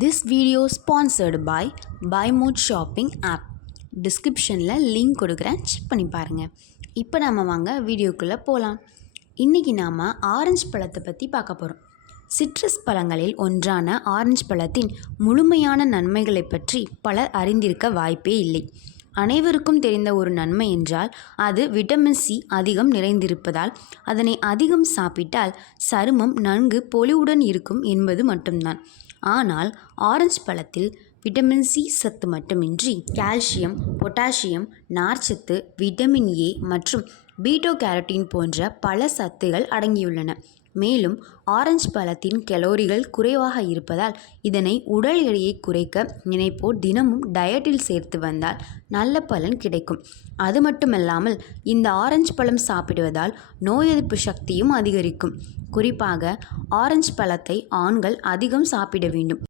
This video sponsored by Buy Mode Shopping app. டிஸ்கிரிப்ஷனில் link கொடுக்குறேன், check பண்ணி பாருங்கள். இப்போ நாம் வாங்க வீடியோக்குள்ளே போகலாம். இன்றைக்கி நாம் ஆரஞ்சு பழத்தை பற்றி பார்க்க போகிறோம். சிட்ரஸ் பழங்களில் ஒன்றான ஆரஞ்சு பழத்தின் முழுமையான நன்மைகளை பற்றி பலர் அறிந்திருக்க வாய்ப்பே இல்லை. அனைவருக்கும் தெரிந்த ஒரு நன்மை என்றால் அது விட்டமின் சி அதிகம் நிறைந்திருப்பதால் அதனை அதிகம் சாப்பிட்டால் சருமம் நன்கு பொலிவுடன் இருக்கும் என்பது மட்டும்தான். ஆனால் ஆரஞ்சு பழத்தில் விட்டமின் சி சத்து மட்டுமின்றி கால்சியம், பொட்டாசியம், நார்ச்சத்து, விட்டமின் ஏ மற்றும் பீட்டோ கேரோட்டின் போன்ற பல சத்துகள் அடங்கியுள்ளன. மேலும் ஆரஞ்சு பழத்தின் கலோரிகள் குறைவாக இருப்பதால் இதனை உடல் எடையை குறைக்க நினைப்போர் தினமும் டயட்டில் சேர்த்து வந்தால் நல்ல பலன் கிடைக்கும். அது மட்டுமல்லாமல் இந்த ஆரஞ்சு பழம் சாப்பிடுவதால் நோய் எதிர்ப்பு சக்தியும் அதிகரிக்கும். குறிப்பாக ஆரஞ்சு பழத்தை ஆண்கள் அதிகம் சாப்பிட வேண்டும்.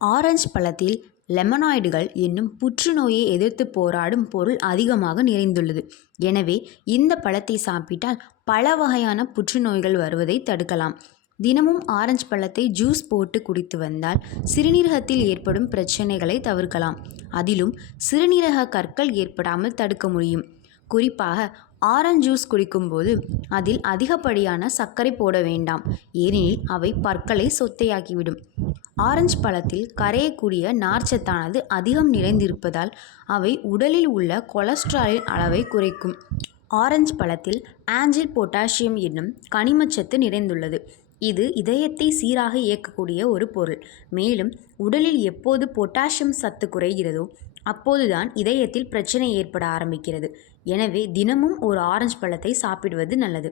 ஆரஞ்சு பழத்தில் லெமனாய்டுகள் என்னும் புற்றுநோயை எதிர்த்து போராடும் பொருள் அதிகமாக நிறைந்துள்ளது. எனவே இந்த பழத்தை சாப்பிட்டால் பல வகையான புற்றுநோய்கள் வருவதை தடுக்கலாம். தினமும் ஆரஞ்சு பழத்தை ஜூஸ் போட்டு குடித்து வந்தால் சிறுநீரகத்தில் ஏற்படும் பிரச்சனைகளை தவிர்க்கலாம். அதிலும் சிறுநீரக கற்கள் ஏற்படாமல் தடுக்க முடியும். குறிப்பாக ஆரஞ்சு ஜூஸ் குடிக்கும்போது அதில் அதிகப்படியான சர்க்கரை போட வேண்டாம், ஏனெனில் அவை பற்களை சொத்தையாக்கிவிடும். ஆரஞ்சு பழத்தில் கரையக்கூடிய நார்ச்சத்தானது அதிகம் நிறைந்திருப்பதால் அவை உடலில் உள்ள கொலஸ்ட்ராலின் அளவை குறைக்கும். ஆரஞ்சு பழத்தில் ஆன்டில் பொட்டாசியம் என்னும் கனிமச்சத்து நிறைந்துள்ளது. இது இதயத்தை சீராக இயக்கக்கூடிய ஒரு பொருள். மேலும் உடலில் எப்போது பொட்டாசியம் சத்து குறைகிறதோ அப்போதுதான் இதயத்தில் பிரச்சனை ஏற்பட ஆரம்பிக்கிறது. எனவே தினமும் ஒரு ஆரஞ்சு பழத்தை சாப்பிடுவது நல்லது.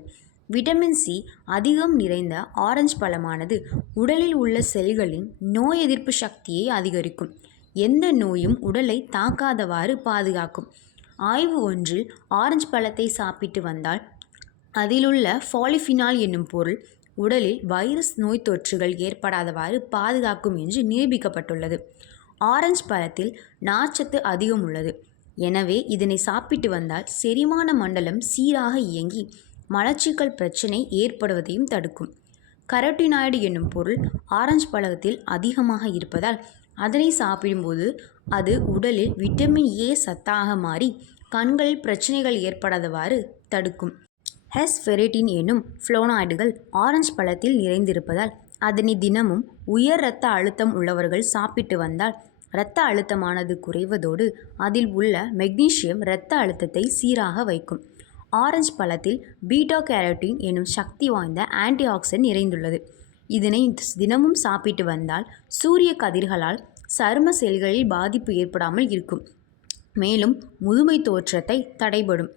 விட்டமின் சி அதிகம் நிறைந்த ஆரஞ்சு பழமானது உடலில் உள்ள செல்களின் நோய் எதிர்ப்பு சக்தியை அதிகரிக்கும். எந்த நோயும் உடலை தாக்காதவாறு பாதுகாக்கும். ஆய்வு ஒன்றில் ஆரஞ்சு பழத்தை சாப்பிட்டு வந்தால் அதிலுள்ள பாலிஃபினால் என்னும் பொருள் உடலில் வைரஸ் நோய் தொற்றுகள் ஏற்படாதவாறு பாதுகாக்கும் என்று நிரூபிக்கப்பட்டுள்ளது. ஆரஞ்சு பழத்தில் நார்ச்சத்து அதிகம் உள்ளது. எனவே இதனை சாப்பிட்டு வந்தால் செரிமான மண்டலம் சீராக இயங்கி மலச்சிக்கல் பிரச்சனை ஏற்படுவதையும் தடுக்கும். கரோட்டினாய்டு என்னும் பொருள் ஆரஞ்சு பழத்தில் அதிகமாக இருப்பதால் அதனை சாப்பிடும்போது அது உடலில் விட்டமின் ஏ சத்தாக மாறி கண்களில் பிரச்சனைகள் ஏற்படாதவாறு தடுக்கும். ஹெஸ்பெரிடின் என்னும் ஃப்ளோனாய்டுகள் ஆரஞ்சு பழத்தில் நிறைந்திருப்பதால் அதனை தினமும் உயர் இரத்த அழுத்தம் உள்ளவர்கள் சாப்பிட்டு வந்தால் இரத்த அழுத்தமானது குறைவதோடு அதில் உள்ள மெக்னீசியம் இரத்த அழுத்தத்தை சீராக வைக்கும். ஆரஞ்சு பழத்தில் பீட்டா கேரோட்டின் என்னும் சக்தி வாய்ந்த ஆன்டி ஆக்சிடென்ட் நிறைந்துள்ளது. இதனை தினமும் சாப்பிட்டு வந்தால் சூரிய கதிர்களால் சரும செல்களில் பாதிப்பு ஏற்படாமல் இருக்கும். மேலும் முதுமை தோற்றத்தை தடைபடும்.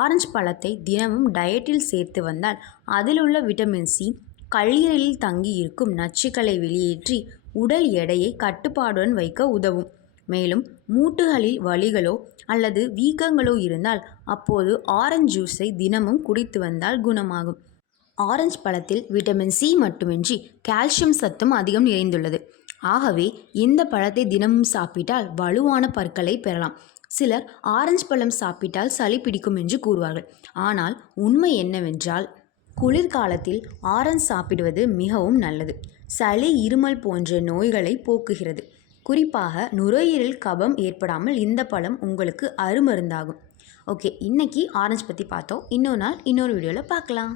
ஆரஞ்சு பழத்தை தினமும் டயட்டில் சேர்த்து வந்தால் அதில் உள்ள விட்டமின் சி கல்லீரலில் தங்கி இருக்கும் நச்சுக்களை வெளியேற்றி உடல் எடையை கட்டுப்பாடுடன் வைக்க உதவும். மேலும் மூட்டுகளில் வலிகளோ அல்லது வீக்கங்களோ இருந்தால் அப்போது ஆரஞ்சு ஜூஸை தினமும் குடித்து வந்தால் குணமாகும். ஆரஞ்சு பழத்தில் விட்டமின் சி மட்டுமின்றி கால்சியம் சத்தும் அதிகம் நிறைந்துள்ளது. ஆகவே இந்த பழத்தை தினமும் சாப்பிட்டால் வலுவான பற்களை பெறலாம். சிலர் ஆரஞ்சு பழம் சாப்பிட்டால் சளி பிடிக்கும் என்று கூறுவார்கள். ஆனால் உண்மை என்னவென்றால் குளிர்காலத்தில் ஆரஞ்சு சாப்பிடுவது மிகவும் நல்லது. சளி, இருமல் போன்ற நோய்களை போக்குகிறது. குறிப்பாக நுரையீரல் கபம் ஏற்படாமல் இந்த பழம் உங்களுக்கு அருமருந்தாகும். ஓகே, இன்னைக்கு ஆரஞ்சு பற்றி பார்த்தோம். இன்னொரு நாள் இன்னொரு வீடியோவில் பார்க்கலாம்.